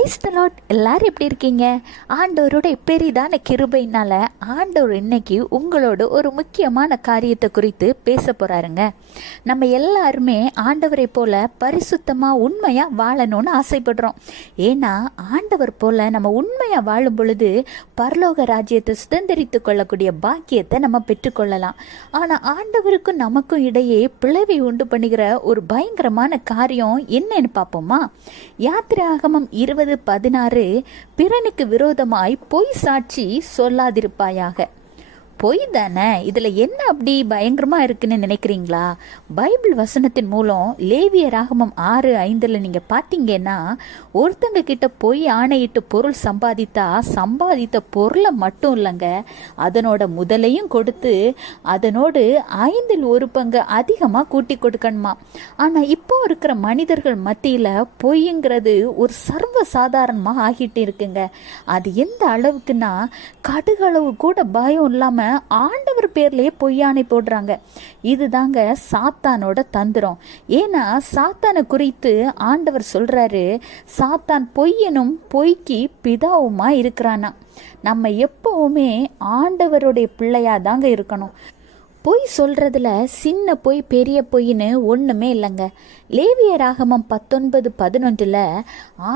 Praise the Lord. எல்லாரும் எப்படி இருக்கீங்க? ஆண்டவரோட பெரிதான கிருபையினால ஆண்டவர் இன்னைக்கு உங்களோட ஒரு முக்கியமான காரியத்தை குறித்து பேச போறாருங்க. நம்ம எல்லாருமே ஆண்டவரை போல பரிசுத்தமா உண்மையா வாழணும்னு ஆசைப்படுறோம். ஏன்னா ஆண்டவர் போல நம்ம உண்மையா வாழும் பொழுது பரலோக ராஜ்யத்தை சுதந்திரித்து கொள்ளக்கூடிய பாக்கியத்தை நம்ம பெற்றுக்கொள்ளலாம். ஆனா ஆண்டவருக்கும் நமக்கும் இடையே பிளவை உண்டு பண்ணுகிற ஒரு பயங்கரமான காரியம் என்னன்னு பார்ப்போமா? யாத்திராகமம் 20:16 பிறனுக்கு விரோதமாய் பொய் சாட்சி சொல்லாதிருப்பாயாக. பொய் தானே, இதில் என்ன அப்படி பயங்கரமாக இருக்குன்னு நினைக்கிறீங்களா? பைபிள் வசனத்தின் மூலம் லேவியராகமம் 6:5 நீங்கள் பார்த்தீங்கன்னா, ஒருத்தங்க கிட்ட பொய் ஆணையிட்டு பொருள் சம்பாதித்த பொருளை மட்டும் இல்லைங்க, அதனோட முதலையும் கொடுத்து அதனோடு 1/5 அதிகமாக கூட்டி கொடுக்கணுமா. ஆனால் இப்போ இருக்கிற மனிதர்கள் மத்தியில் பொய்ங்கிறது ஒரு சர்வ சாதாரணமாக ஆகிட்டு இருக்குங்க. அது எந்த அளவுக்குன்னா, கடுகளவு கூட பயம் இல்லாமல் ஆண்டவர் பேர்லயே பொய்யானை போடுறாங்க. இதுதாங்க சாத்தானோட தந்திரம். ஏன்னா சாத்தானை குறித்து ஆண்டவர் சொல்றாரு, சாத்தான் பொய்யனும் பொய்க்கு பிதாவுமா இருக்கிறானா. நம்ம எப்பவுமே ஆண்டவருடைய பிள்ளையா தாங்க இருக்கணும். பொய் சொல்றதுல சின்ன பொய் பெரிய பொய்ன்னு ஒண்ணுமே இல்லைங்க. லேவியராகமம் 19:11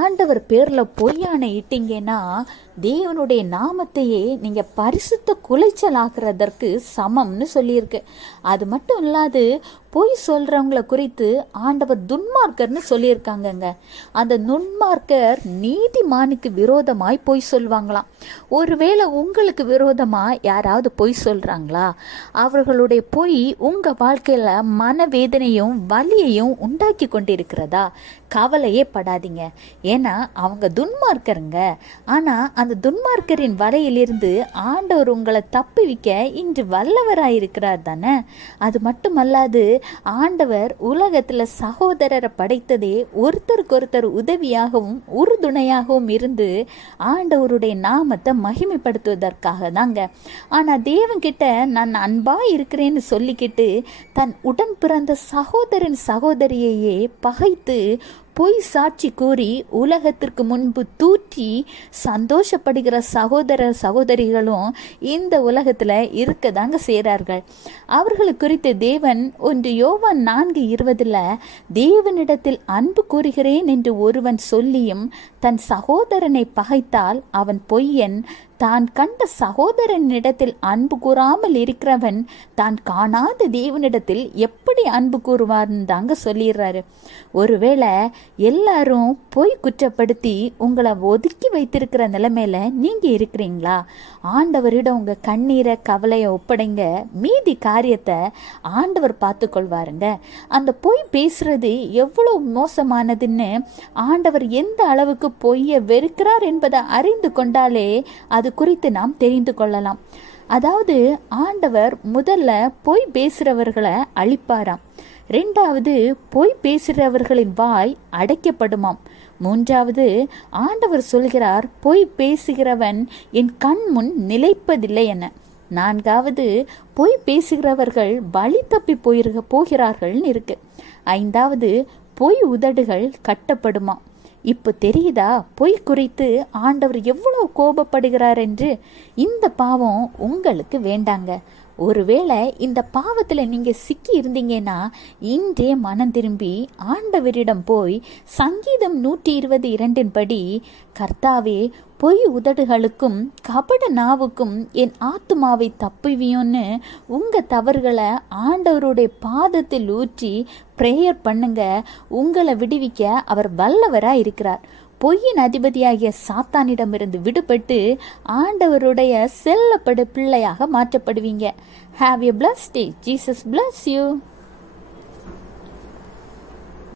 ஆண்டவர் பேர்ல பொய்யானை இட்டீங்கன்னா தேவனுடைய நாமத்தையே நீங்க பரிசுத்த குலைச்சல் ஆக்குறதற்கு சமம்னு சொல்லியிருக்கு. அது மட்டும் இல்லாது பொய் சொல்றவங்கள குறித்து ஆண்டவர் துன்மார்க்கர்னு சொல்லியிருக்காங்கங்க. அந்த துன்மார்க்கர் நீதிமானுக்கு விரோதமாய் பொய் சொல்வாங்களாம். ஒருவேளை உங்களுக்கு விரோதமா யாராவது பொய் சொல்றாங்களா? அவர்களுடைய பொய் உங்க வாழ்க்கையில மனவேதனையும் வலியையும் உண்டாக்கி கொண்டிருக்கிறதா? கவலையே படாதீங்க. ஏன்னா அவங்க துன்மார்க்கருங்க. ஆனா அந்த துன்மார்க்கரின் வலையிலிருந்து ஆண்டவர் உங்களை தப்புவிக்க இன்று வல்லவராயிருக்கிறார் தானே. அது மட்டுமல்லாது ஆண்டவர் உலகத்துல சகோதரரை படைத்ததே ஒருத்தருக்கொருத்தர் உதவியாகவும் உறுதுணையாகவும் இருந்து ஆண்டவருடைய நாமத்தை மகிமைப்படுத்துவதற்காக தாங்க. ஆனா தேவன் கிட்ட நான் அன்பா இருக்கிறேன்னு சொல்லிக்கிட்டு தன் உடன் பிறந்த சகோதரன் சகோதரியையே பகைத்து பொய் சாட்சி கூறி உலகத்திற்கு முன்பு தூற்றி சந்தோஷப்படுகிற சகோதர சகோதரிகளும் இந்த உலகத்துல இருக்கதாங்க செய்கிறார்கள். அவர்கள் குறித்து தேவன் 1 யோவான் 4:20 தேவனிடத்தில் அன்பு கூறுகிறேன் என்று ஒருவன் சொல்லியும் தன் சகோதரனை பகைத்தால் அவன் பொய்யன், தான் கண்ட சகோதரனிடத்தில் அன்பு கூறாமல் இருக்கிறவன் தான் காணாத தேவனிடத்தில் எப்படி அன்பு கூறுவார்னு தாங்க சொல்லிடுறாரு. ஒருவேளை எல்லாரும் பொய் குற்றப்படுத்தி உங்களை ஒதுக்கி வைத்திருக்கிற நிலைமையில நீங்க இருக்கிறீங்களா? ஆண்டவரிடம் உங்க கண்ணீரை கவலையை ஒப்படைங்க. மீதி காரியத்தை ஆண்டவர் பார்த்து கொள்வாருங்க. அந்த பொய் பேசுறது எவ்வளவு மோசமானதுன்னு ஆண்டவர் எந்த அளவுக்கு பொய்யை வெறுக்கிறார் என்பதை அறிந்து கொண்டாலே அது குறித்து நாம் தெரிந்து கொள்ளலாம். அதாவது ஆண்டவர் முதல்ல பொய் பேசுறவர்களை அழிப்பாராம். 2வது பொய் பேசுகிறவர்களின் வாய் அடைக்கப்படுமாம். 3வது ஆண்டவர் சொல்கிறார், பொய் பேசுகிறவன் என் கண் முன் நிலைப்பதில்லை என. 4வது பொய் பேசுகிறவர்கள் வழி தப்பி போகிறார்கள்னு இருக்கு. 5வது பொய் உதடுகள் கட்டப்படுமா. இப்போ தெரியுதா பொய் குறித்து ஆண்டவர் எவ்வளவு கோபப்படுகிறார் என்று? இந்த பாவம் உங்களுக்கு வேண்டாங்க. ஒருவேளை இந்த பாவத்தில் நீங்கள் சிக்கி இருந்தீங்கன்னா இன்றே மனம் திரும்பி ஆண்டவரிடம் போய் சங்கீதம் 122 படி, கர்த்தாவே பொய் உதடுகளுக்கும் கபட நாவுக்கும் என் ஆத்துமாவை தப்புவியோன்னு உங்கள் தவறுகளை ஆண்டவருடைய பாதத்தில் ஊற்றி ப்ரேயர் பண்ணுங்க. உங்களை விடுவிக்க அவர் வல்லவராக இருக்கிறார். பொய்யின் அதிபதியாகிய சாத்தானிடமிருந்து விடுபட்டு ஆண்டவருடைய செல்லப்படு பிள்ளையாக மாற்றப்படுவீங்க. Have a blessed day. Jesus bless you.